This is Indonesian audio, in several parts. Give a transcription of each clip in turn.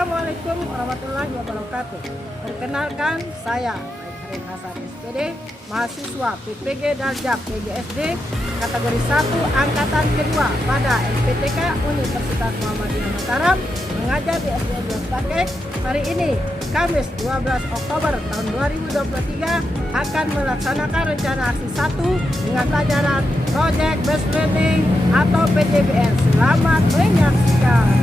Assalamualaikum warahmatullahi wabarakatuh. Perkenalkan, saya Harin Hasan SPD, mahasiswa PPG Darjab PGSD kategori 1 angkatan kedua pada LPTK Universitas Muhammadiyah Mataram, mengajar di SD 12 Pakek. Hari ini Kamis 12 Oktober tahun 2023 akan melaksanakan rencana aksi 1 dengan pelajaran Project Based Learning atau PJBL. Selamat menyaksikan.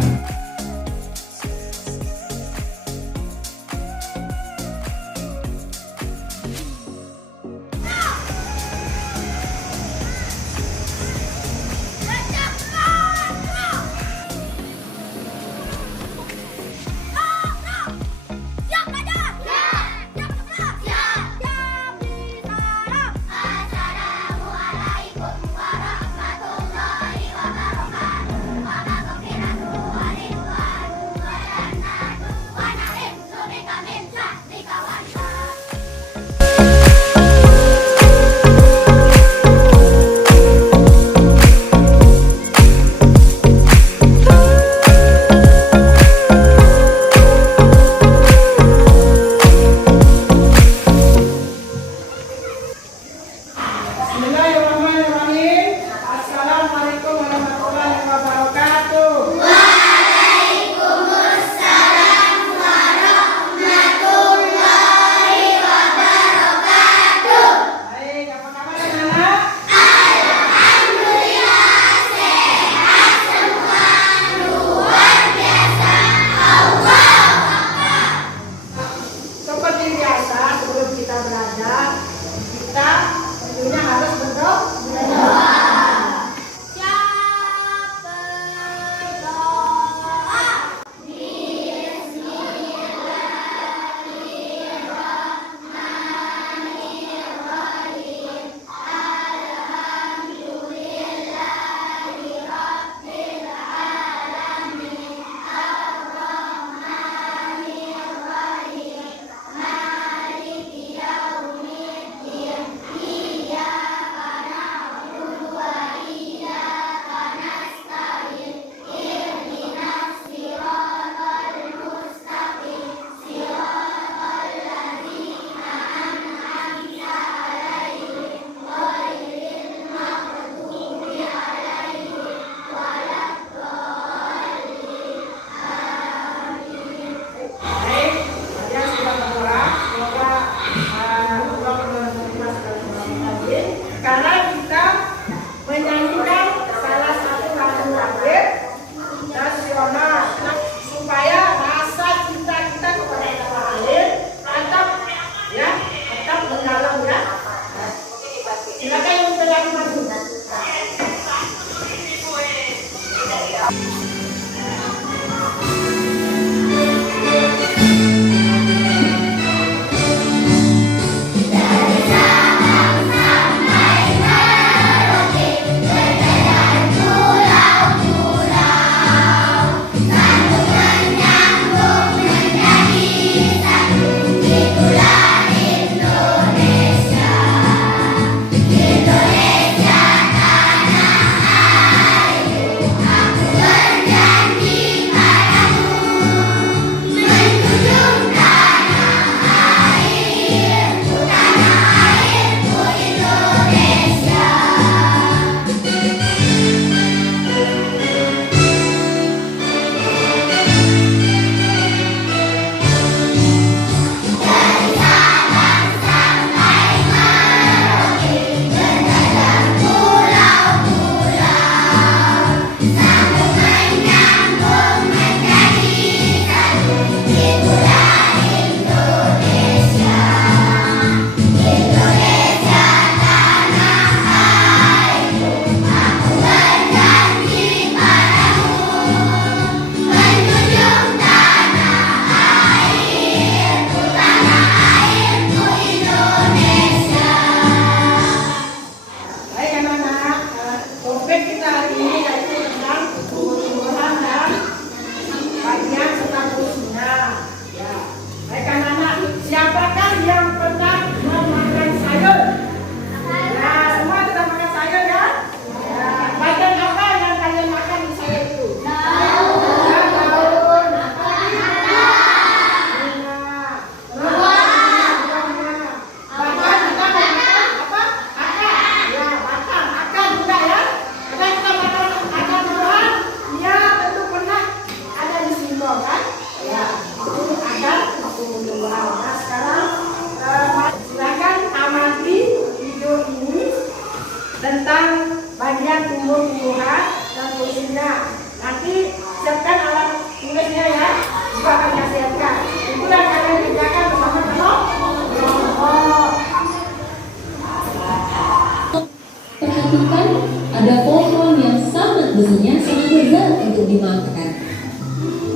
perhatikan, ada pohon yang sangat besarnya, sangat lezat untuk dimakan.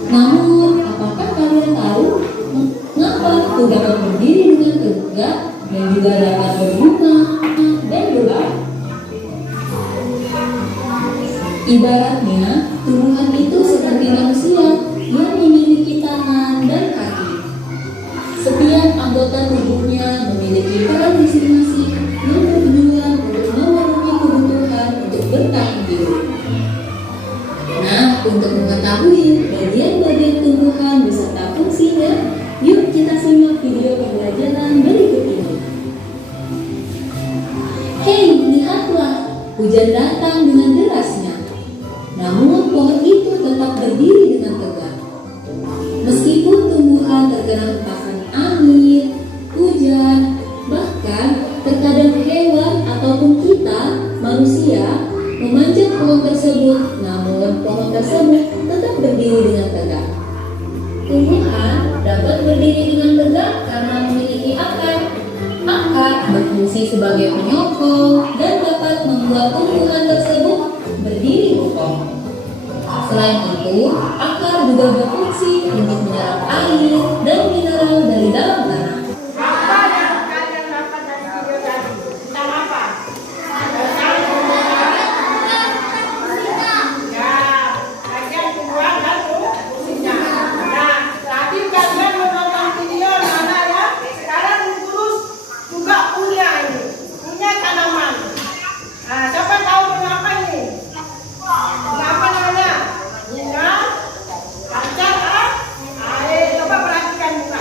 Namun, apakah kalian tahu mengapa itu dapat berdiri dengan tegak dan juga dapat berbunga dan berbuah? Ibaratnya, tumbuhan itu seperti manusia yang memiliki tangan dan kaki. Setiap anggota tubuhnya memiliki peran masing-masing yang bertujuan untuk memenuhi kebutuhan untuk bertahan hidup. Nah, untuk mengetahui bagian-bagian tumbuhan beserta fungsinya, yuk kita simak video pembelajaran berikut ini. Hei, lihatlah, hujan datang dengan derasnya. Namun pohon itu tetap berdiri dengan tegak. Meskipun tumbuhan terkena hentakan angin, hujan, bahkan terkadang hewan ataupun kita, manusia, memanjat pohon tersebut, namun pohon tersebut tetap berdiri dengan tegak. Tumbuhan dapat berdiri dengan tegak karena memiliki akar. Akar berfungsi sebagai penyokong dan dapat membuat tumbuhan tersebut berdiri kokoh. Selain itu, akar juga berfungsi untuk menyerap air dan mineral dari dalam tanah. Apa yang kalian dapat dari video tadi? Tentang apa? Ya, bagian tumbuhan dan fungsinya. Nah, tadi kalian menonton video mana ya? Sekarang terus juga punya ini, punya tanaman. Nah, siapa tahu kenapa ini? Kenapa namanya? Bunga, kacar, coba perhatikan bunga.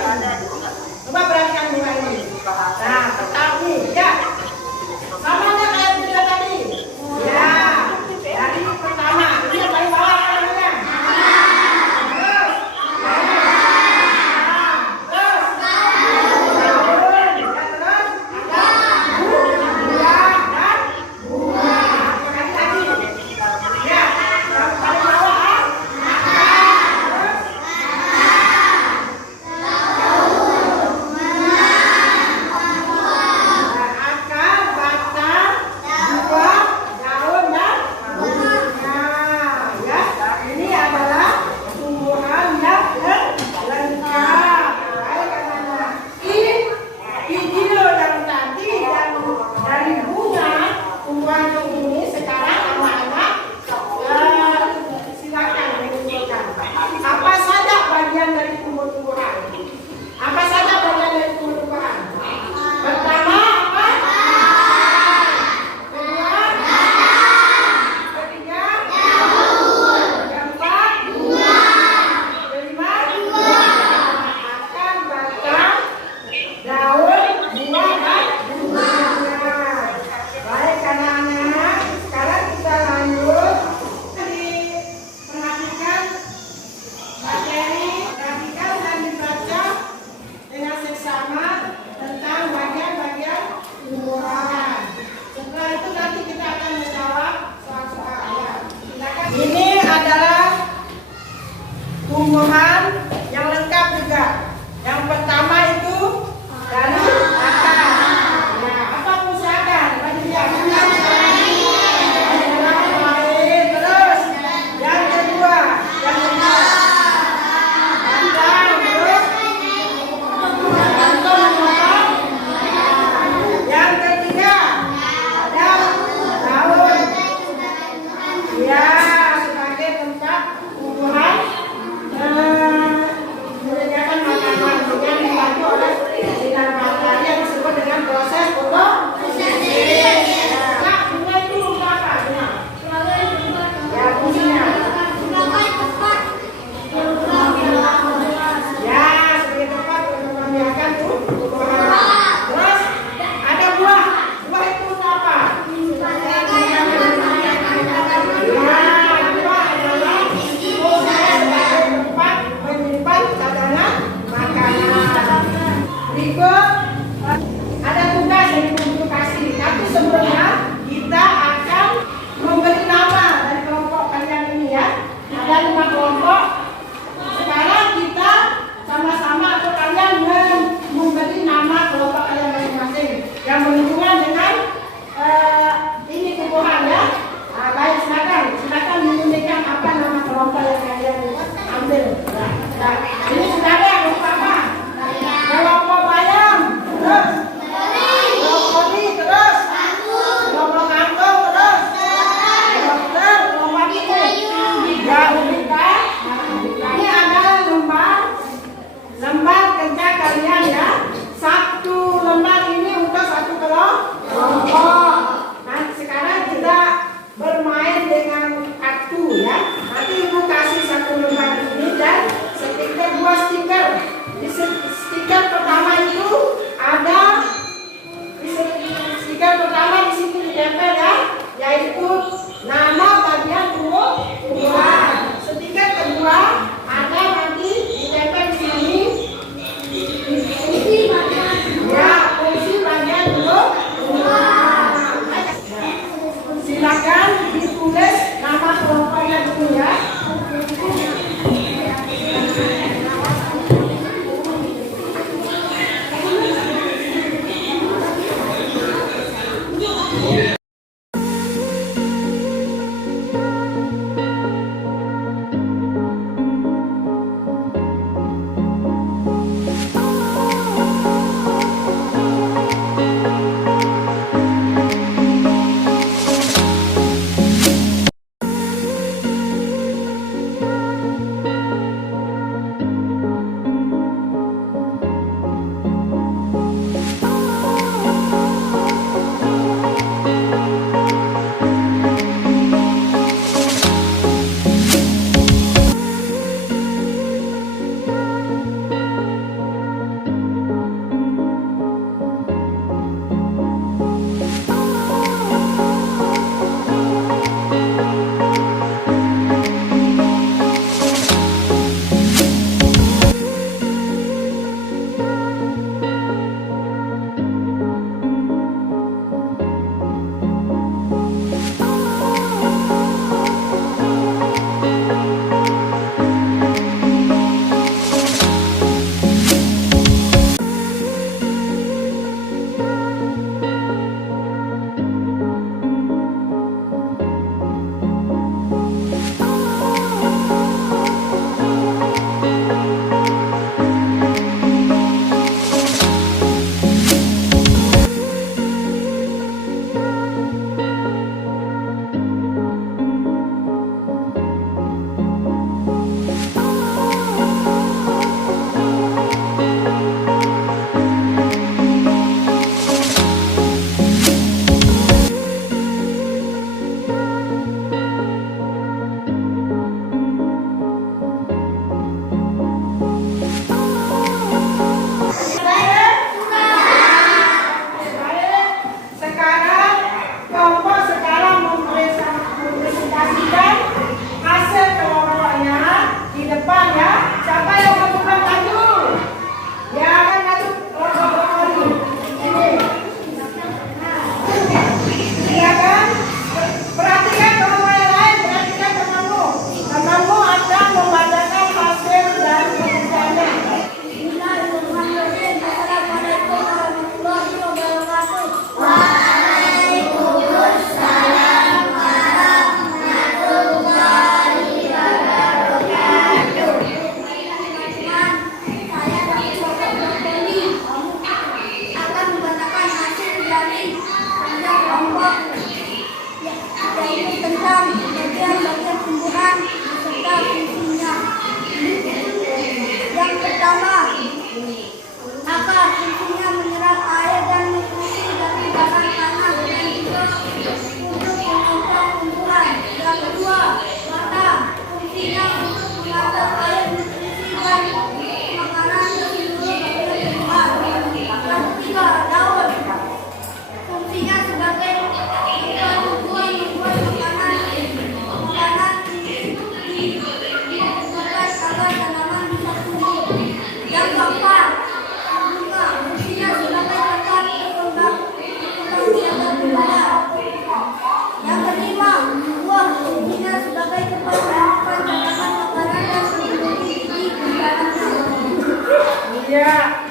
Ya.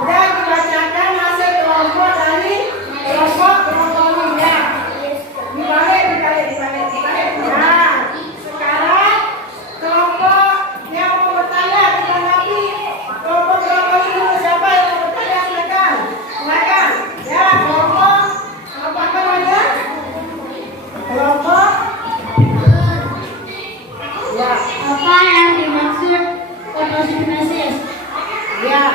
Udah dibacakan hasil kelompok dari kelompok kronologinya. Dibalik. Ya. Sekarang kelompok yang mau bertanya ditanggapi kelompok kronologi dulu. Siapa yang mau bertanya silakan. Silakan. Ya, kelompok apa namanya? Kelompok. Ya. Apa yang dimaksud fotosintesis? Ya.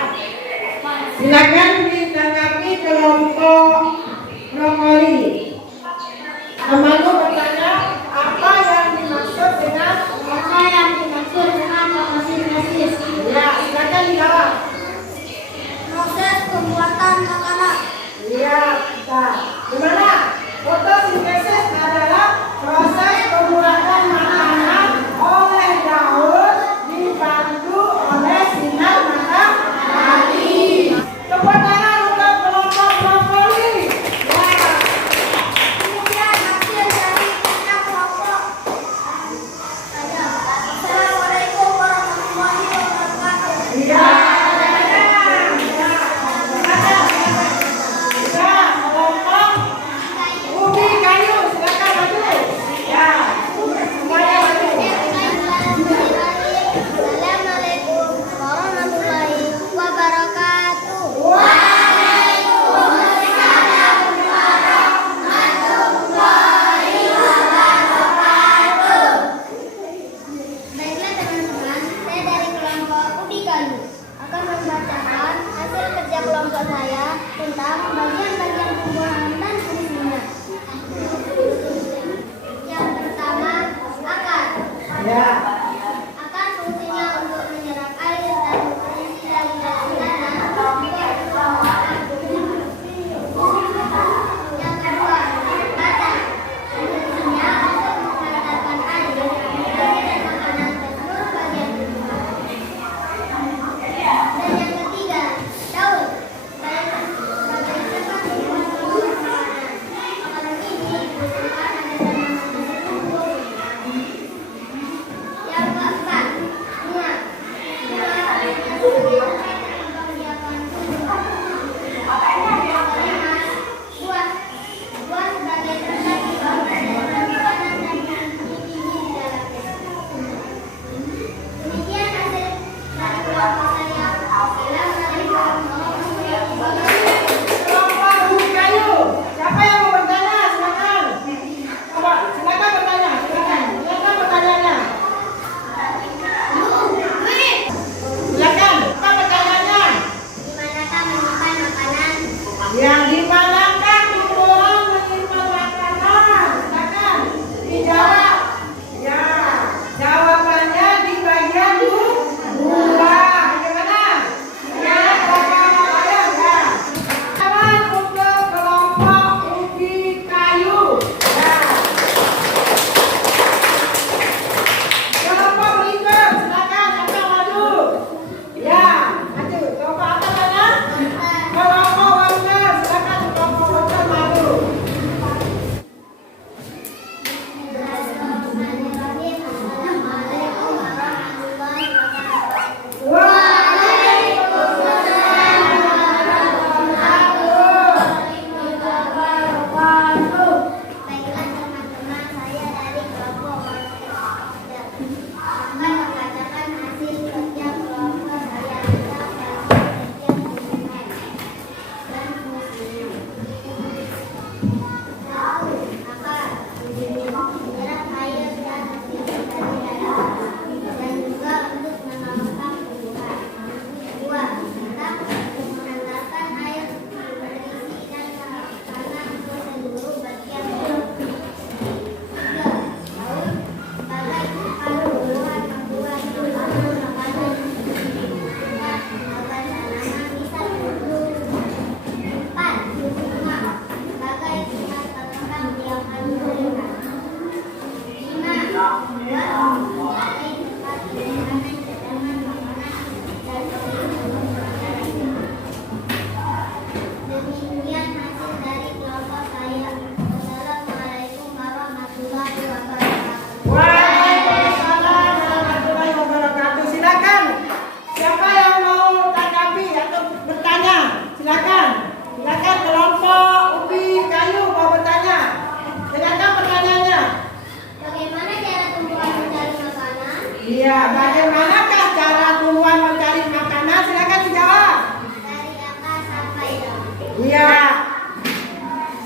Ya, bagaimanakah cara tumbuhan mencari makanan? Silakan dijawab. Dari akar sampai daun. Iya.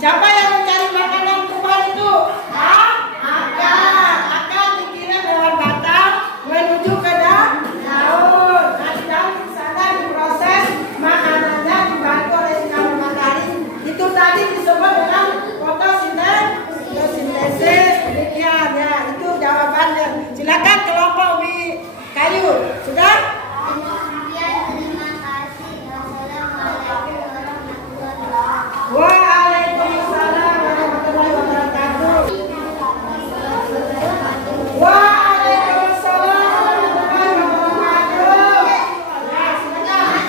Siapa yang mencari makanan tumbuhan itu? Akar. Akar dikirim lewat batang menuju ke daun. Nah, di dalam sana diproses makanannya dibantu oleh sinar matahari. Itu tadi disebut dengan fotosintesis. Demikian ya, itu jawabannya. Silakan kelompok ubi kayu. Sudah? Demikian, terima kasih. Wassalamualaikum warahmatullahi wabarakatuh. Waalaikumsalam warahmatullahi wabarakatuh. Waalaikumsalam warahmatullahi wabarakatuh. Ya, silakan.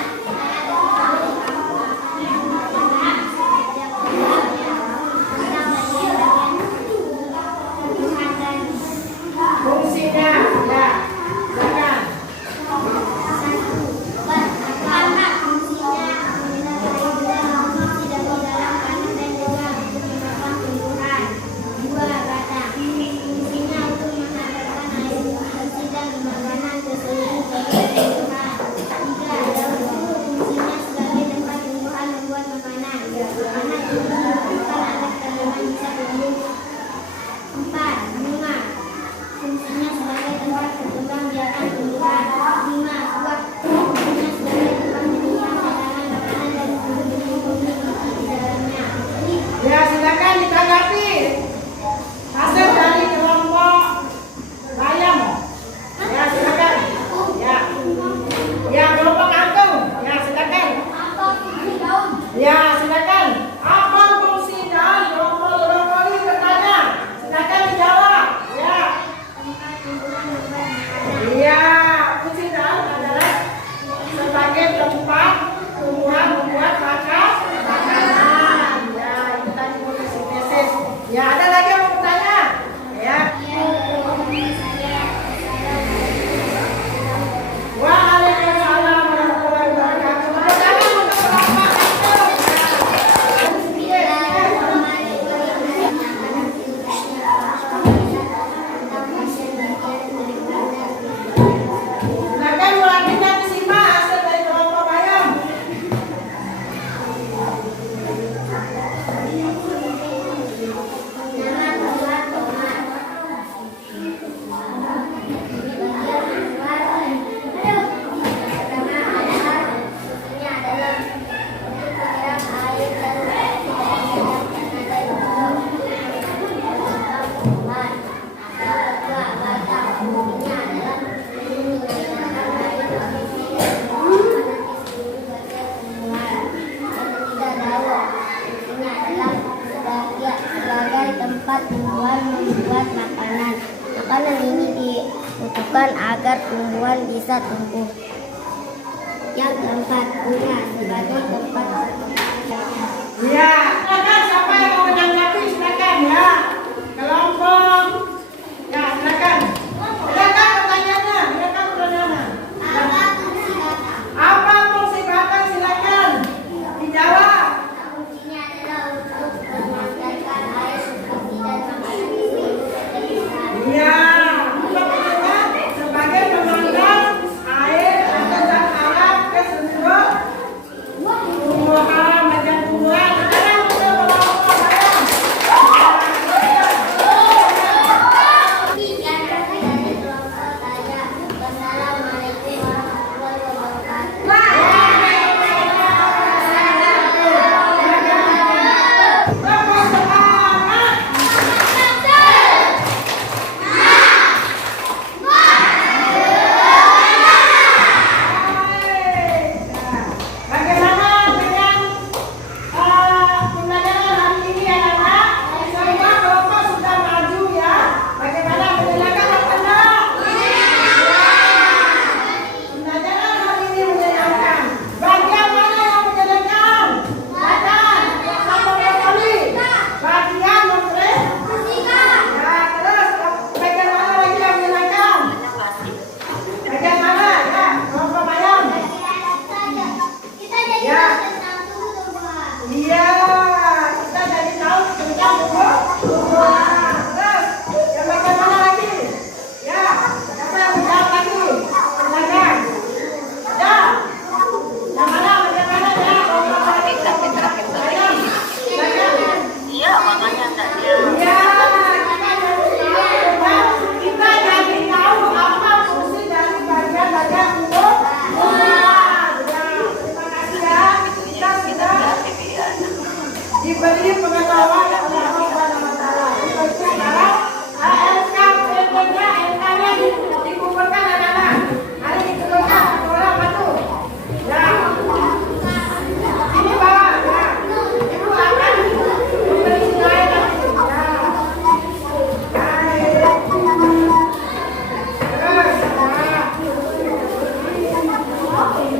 Fungsinya, ya, silakan. Karena fungsinya tidak di dalam panen dan juga untuk menopang tumbuhan. 2. Batang. Fungsinya untuk menghantarkan air bersih dan makanan ke seluruh bagian tumbuhan. 3. Daun. Fungsinya sebagai tempat tumbuhan membuat makanan. Anak tumbuh membutuhkan agar tanaman bisa tumbuh. 4. Bunga. Fungsinya sebagai tempat berkembang biakan tumbuhan. 5. Buah. Fungsinya sebagai tempat menyimpan cadangan makanan dan tumbuh-tumbuhan di dalamnya. Ya, silakan ditanggapi. Hasil dari kelompok bayam. Ya, silakan. Ya. Ya, kelompok angklung. Ya, silakan. Apa fungsi daun? Ya, silakan. Apa fungsi daun? Kelompok brokoli bertanya. Silakan dijawab. Ya. Tempat tumbuhan membuat makanan. Iya, fungsi daun adalah sebagai tempat tumbuhan membuat makanan. Ya, itu tadi fotosintesis. Ya, ada lagi yang mau bertanya? Ya. Waalaikumsalam warahmatullahi wabarakatuh. Tepuk tangan untuk kelompok angklung. Ya. Silakan selanjutnya disimak hasil dari kelompok bayam. Nama tumbuhan tomat. Bagian tumbuhan. Pertama adalah fungsinya adalah untuk menyerap air dan tumbuhan. Yang kedua, batang. Fungsinya adalah untuk menyenangkan air dan seluruh bagian tumbuhan. Yang ketiga, daun. Fungsinya adalah sebagai tempat tumbuhan membuat makanan. Makanan ini dibutuhkan agar tumbuhan bisa tumbuh. Yang keempat, bunga sebagai tempat Ya, silakan siapa yang mau menanggapi silakan ya. Kelompok. Ya, silakan. Silakan pertanyaannya. Silakan pertanyaannya. Apa fungsi batang? Silakan dijawab. fungsinya adalah untuk memancarkan air bersih dan makanan di seluruh tumbuhan. Ya, fungsinya sebagai pemandang air atau zat alam ke seluruh tumbuhan, bagian tumbuhan. Sekarang Ya, kita jadi tahu apa fungsi dari bagian-bagian tubuh. Terima kasih ya. Kita sudah diberi pengetahuan oleh Allah Subhanahu wa Ta'ala. Sekarang ALK PPG-nya NK-nya dikumpulkan anak-anak. Hari dikumpulkan orang batu. Ya. Ini bawa ya. Ibu akan memberi nilai nanti.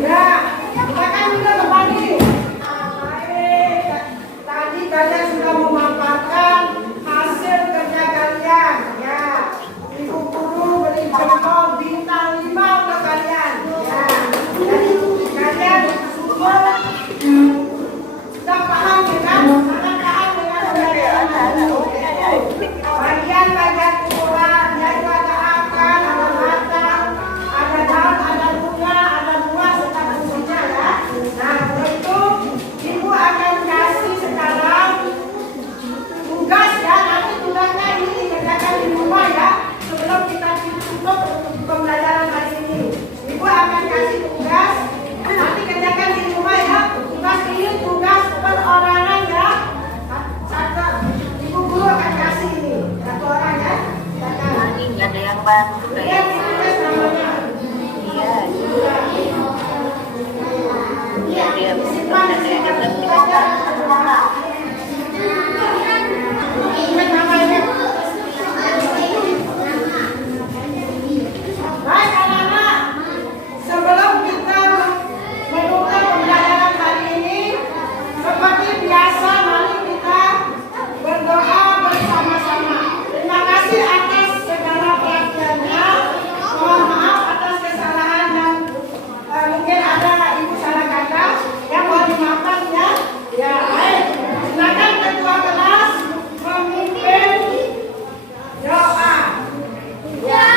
Ya. Kita kan sudah kembali. Tadi kalian sudah memaparkan hasil kerja kalian, ya. Ibu guru beri contoh bintang 5 untuk kalian, ya. Jadi kalian semua sudah paham dengan sangat paham dengan bagian-bagian ukuran, yaitu ada akar, ada batang, ada daun, ada bunga, ada buah serta fungsinya, ya. Nah, untuk itu ibu akan kasih sekarang tugas, ya. Nanti tugasnya ini dikerjakan di rumah, ya. Sebelum kita tutup pembelajaran hari ini, ibu akan kasih tugas. Nanti kerjakan di rumah, ya. Tugas ini tugas perorangan, ya. Satu, ibu guru akan kasih ini satu orang, ya. Ada yang bantu Lihat ini tugas namanya. dia Simpan di sini tugasnya. Ingat namanya. Baik anak-anak, sebelum kita membuka pembelajaran hari ini, seperti biasa mari kita berdoa bersama-sama. Terima kasih atas segala perhatiannya. Mohon maaf atas kesalahan yang mungkin ada ibu salah kata. Yang mohon dimaafkan, ya. Ya, baik. Silakan ketua kelas memimpin doa. Ya.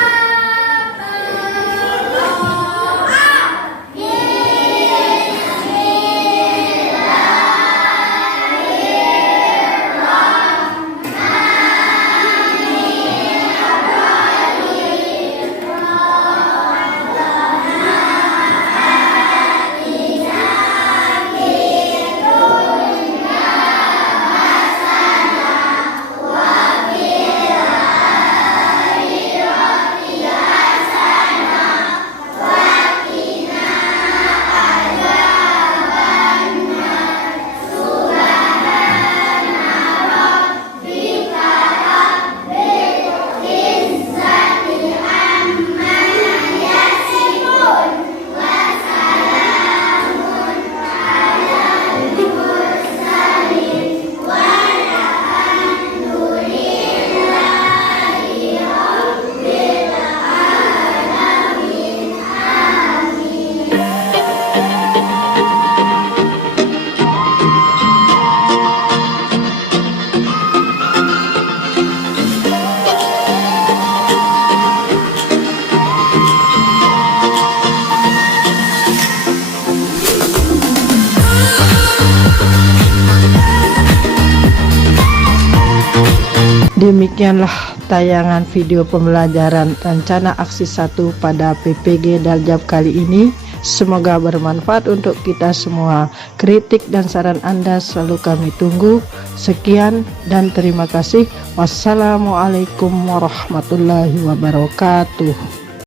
Demikianlah tayangan video pembelajaran rencana aksi 1 pada PPG Daljab kali ini. Semoga bermanfaat untuk kita semua. Kritik dan saran Anda selalu kami tunggu. Sekian dan terima kasih. Wassalamualaikum warahmatullahi wabarakatuh.